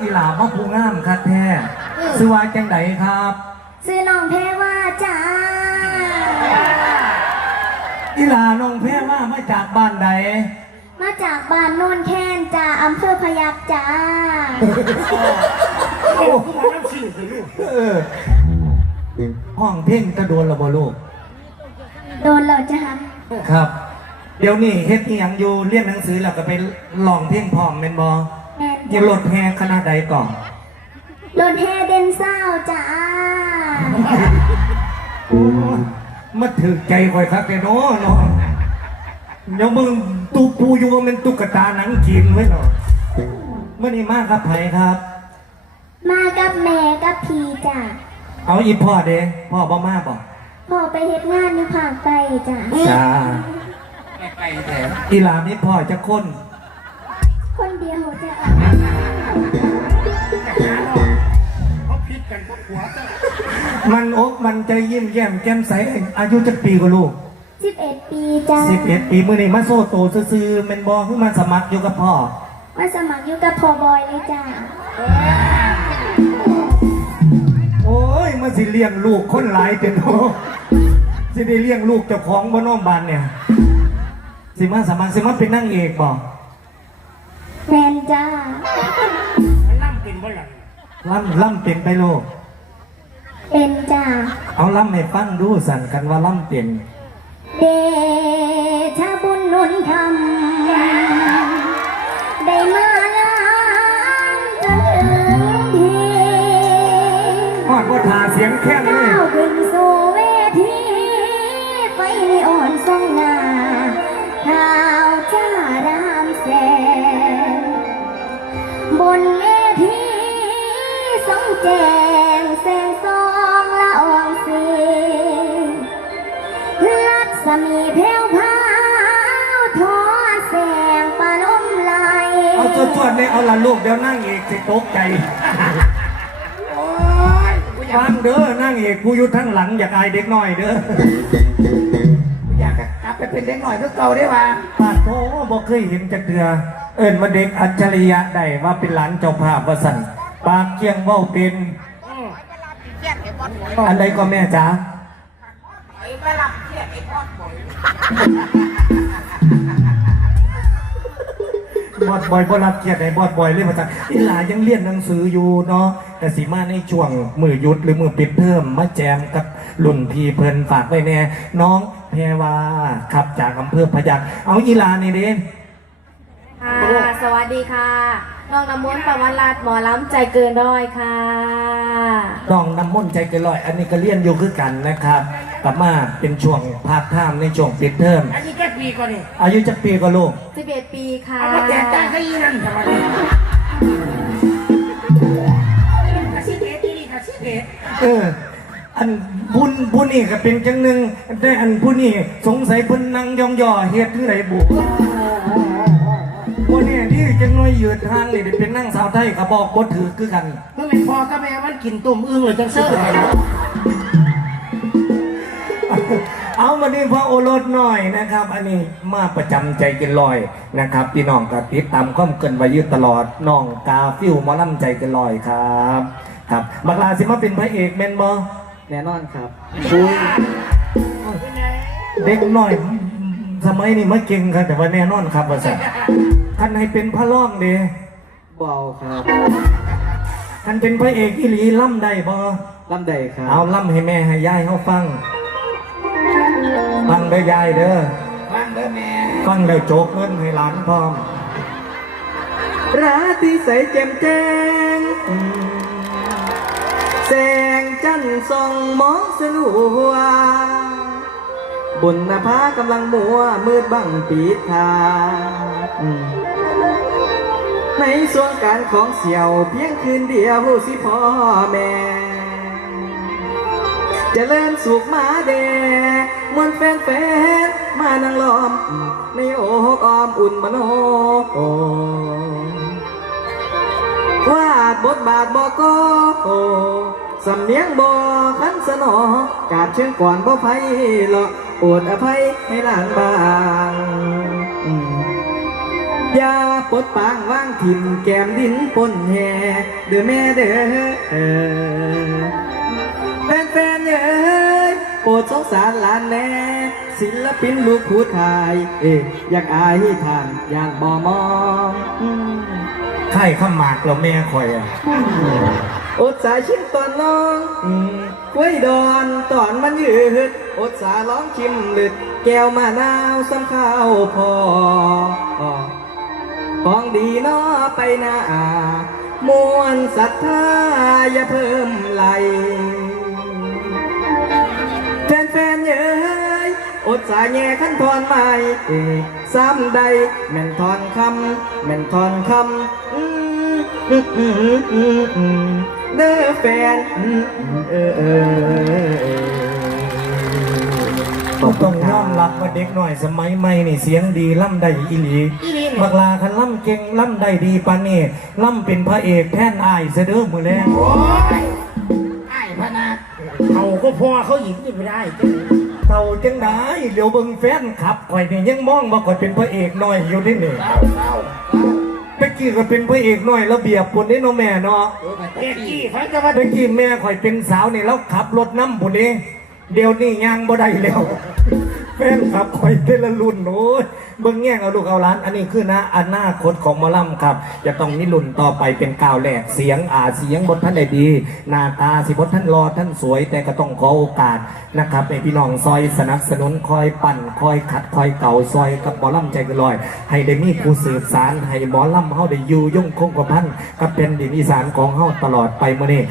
อีหลาพ่อผู้งามคัดแท้ซื้อว่าจังไดครับ ซื้อน้องแพรว่าจ้าอีหลาน้องแพ้ว่ามาจากบ้านใดมาจากบ้านโนนแคนจ้าอำเภอพยัคฆ์จ้าโอ้เออห้องเพ่งตะโดนระบลูก โดนเราจ้าครับ เดี๋ยวนี้เฮ็ดอีหยังอยู่เรียนหนังสือแล้วก็ไปลองเพลงพร้อมแม่นบ่แม่นอ ยังลดแพงขนาดใดก่อนโดนแฮเดนเศร้าจ้ามาถือใจคอยคักแต่เนาะเนาะเดี๋ยวมึงตูปูอยู่ว่ามันตุ๊กตาหนังจีนไว้เหรอเมื่อนี้มากครับไผครับ มากับแม่กับพี่จ้าเอาอีพ่อเด้พ่อบ่มาบ่พ่อไปเฮ็ดงานอยู่ภาคใต้จ้าจ้าอีหลามนี่พ่อจะค้น เดียวจ้ามันอกมันใจยิ้มแย้มแจ่มใสอายุจักปีกว่าลูก11ปีจ้าสิบเอ็ดปีมื่อนี้มาโซโตซื่อๆแมนบอเพิ่งมาสมัครอยู่กับพ่อมาสมัครอยู่กับพ่อบอยเลยจ้าโอ้ยมันสิเลี้ยงลูกคนหลายเต็มโตสิได้เลี้ยงลูกเจ้าของบ้านน้องบานเนี่ย สิมาสมัครสิมาเป็นนางเอกบ่ แมนจ้าล่ำล่ำเป็นไปโลกเป็นจ้าเอาล่ำให้ฟังดูสั่นกันว่าล่ำเป็น เดชะบุญหนุนธรรมได้มาล้างจนถึงทีฮอดว่าทาเสียงแค่นเลก้ายวขึ้นสู่เวทีไฟในอ่อนส่องหน้าข่า แจงแสงสองละอองสีลักษมีแผ้วพราวทอแสงปานอมไหลเอาจวดๆเลยเอาละลูกเดี๋ยวนั่งเอกสิตกใจฟังเด้อนั่งเอกผู้อยู่ทั้งหลังอยากอายเด็กน้อยเด้ออยากกลับไปเป็นเด็กหน่อยก็เก่าได้ป่ะปาโถบอกเคยเห็นจักเดือเอิญมาเด็กอัจฉริยะได้ว่าเป็นหลานเจ้าภาพวสัน ปากเกียงเว้าเป็นอันใดก็แม่จ๋าบอดบอยบ่รับเกียรติให้บอดบอยเลยมาจากอีหลายังเรียนหนังสืออยู่เนาะแต่สีมาในช่วงมือหยุดหรือมือปิดเทอมมาแจมกับรุ่นพี่เพิ่นฝากไว้แน่น้องแพรวาครับจากอำเภอพยัคฆ์เอาอีหลานี่เด้ค่ะ สวัสดีค่ะน้องน้ำมนต์ประวันรัตน์หมอล้ำใจเกินร้อยค่ะ น้องน้ำมนต์ใจเกินร้อย อันนี้ก็เรียนอยู่คือกันนะครับกลับมาเป็นช่วงพาร์ทไทม์ในช่วงปิดเทอมอันนี้แค่ปีก่อนนี่อายุจักปีก็ลูก 11 ปีค่ะ เอามาแจกจ่ายให้ยีนั่นทำไมกระซิบเดทนี่กระซิบเดทเออ อันบุญบุญนี่ก็เป็นจังหนึ่งได้อันผู้นี่สงสัยเพิ่นนั่งยองย่อเฮ็ดที่ไรบุ โมเนี่ยนี่จังน้อยยืดทางนี่ได้เป็นนั่งสาวไทยก็บอกบ่ถือคือกันเมื่อเป็นพ่อกับแม่มันกินตุ่มอึ้งเลยจังเซ่อเลยเอามานี่พระโอรสหน่อยนะครับ อันนี้มาประจำใจเกินลอยนะครับพี่น้องก็ติดตามข้อมเกินไว้อยืดตลอดน้องกาฟิวหมอลำใจเกินลอยครับ ครับบักลาสิมาเป็นพระเอกแมนบอแน่นอนครับเด็กน้อยสมัยนี้มาเก่งครับแต่ว่าแน่นอนครับว่าสัน ท่านให้เป็นพระร่องเด้เบาครับท่านเป็นพระเอกอีหลีล่ำได้บอลำใดครับเอาล่ำให้แม่ให้ยายเขาฟัง ฟังเด้อยายเด้อฟังเด้อแม่ฟังแล้วโจกเงินให้หลานพร้อม ราตรีใสแจ่มแจ้ง แสงจันทร์ส่องมองสลัว บนหน้าผากำลังมัวมืดบังปีดทางใน ส่วงการของเสี่ยว เพียงคืนเดียวสิพ่อแม่จะเลิ่นสุขมาแดมวนแฟนแฟนมานั่งล้อม ในโอกออมอุ่นมโนวาดบทบาทบอกโกสำเนียงบอคันสนอกาดเชิงก่อนบ่ไพเลาะโปรดอภัยให้หลานบางอย่า ปลดปางว่างถิ่นแก้มดินปนแห่เด้อแม่เด้อแฟนๆเอ้ยโปรดสงสารหลานแน่ศิลปินลูกผู้ไทยเอ๊ะอยากอายทานอยากบ่มองอืมไข่ข้ามหมากเราแม่คอยอะอดสายชิมตอนน้องอืมกล้วยดอนตอนมันยืดอดสาร้องชิมลึด แก้วมะนาวซ้ำข้าวพอ ของดีน้อไปหน้ามวลศรัทธาอย่าเพิ่มไหลแฟนๆเย้ยอดสายแง่ขั้นทอนใหม่เอกซ้ำใดแม่นทอนคำแม่นทอนคำเด้อแฟนเออ เออเออต้องยอมรับว่าเด็กหน่อยสมัยใหม่นี่เสียงดีล่ำได้อีหลีอีนี่บักลาคันล่ำเก่งล่ำได้ดีปานนี่ล่ำเป็นพระเอกแท่นอายเสยเด้อมือแรงโอ้ยไอ้พนาเขาก็พอเขาหญิงจะไม่ได้จังเต่าจังได้เดี๋ยวเบิ่งแฟนขับข่อยนี่ยังมองว่าข่อยเป็นพระเอกหน่อยอยู่ที่นี่เศร้าเศร้าตะกี้ก็เป็นพระเอกหน่อยระเบียบปุ่นนี่เนาะแม่เนาะเด็กกี้เขาจะมาตะกี้แม่ข่อยเป็นสาวนี่แล้วขับรถน้ำปุ่นนี้ เดี๋ยวนี้ย่างบ่ได้แล้วแฟนขับข่อยเทละรุ่นโอ้ยเบิ่งแง่งเอาลูกเอาล้าน อันนี้คือนะอนาคตของมอลำครับ จะต้องนิรุ่นต่อไปเป็นก้าวแรกเสียงอาเสียงบทท่านได้ดี หน้าตาสิบทท่านรอท่านสวย แต่ก็ต้องขอโอกาสนะครับให้พี่น้องซอยสนับสนุนคอยปั่นคอยขัดคอยเก่าซอยกับมอลำใจกันลอย ให้ได้มีผู้สืบสารให้มอลำเฮาได้อยู่ยุ่งคงกว่าพันกับเป็นดินอีสานของเฮาตลอดไปมื้อนี้